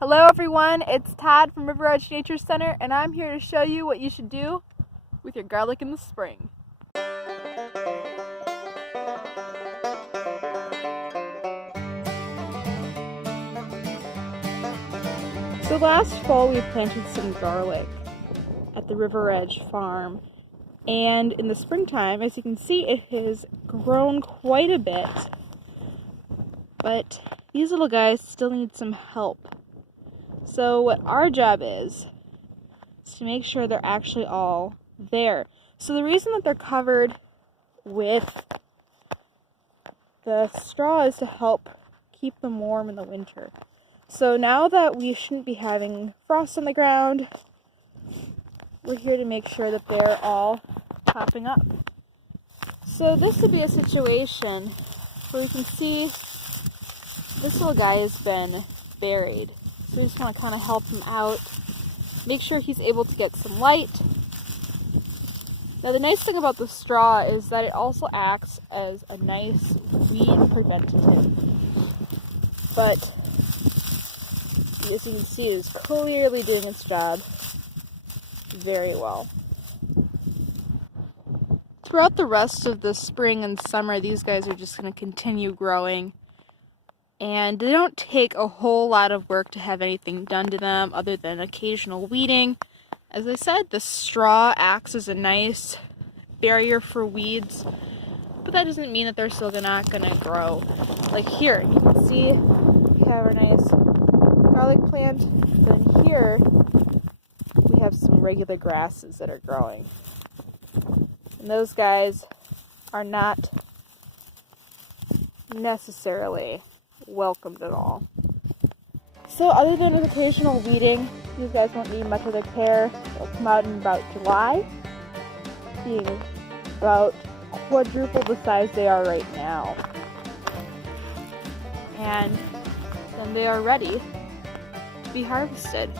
Hello everyone, it's Todd from Riveredge Nature Center, and I'm here to show you what you should do with your garlic in the spring. So last fall we planted some garlic at the Riveredge farm, and in the springtime, as you can see, it has grown quite a bit, but these little guys still need some help. So what our job is to make sure they're actually all there. So the reason that they're covered with the straw is to help keep them warm in the winter. So now that we shouldn't be having frost on the ground, we're here to make sure that they're all popping up. So this would be a situation where we can see this little guy has been buried. So we just want to kind of help him out, make sure he's able to get some light. Now the nice thing about the straw is that it also acts as a nice weed preventative. But as you can see, it is clearly doing its job very well. Throughout the rest of the spring and summer, these guys are just going to continue growing. And they don't take a whole lot of work to have anything done to them other than occasional weeding. As I said, the straw acts as a nice barrier for weeds, but that doesn't mean that they're still not going to grow. Like here, you can see we have our nice garlic plant, then here we have some regular grasses that are growing. And those guys are not necessarily welcomed at all. So other than occasional weeding, these guys won't need much of their care. They'll come out in about July, being about quadruple the size they are right now. And then they are ready to be harvested.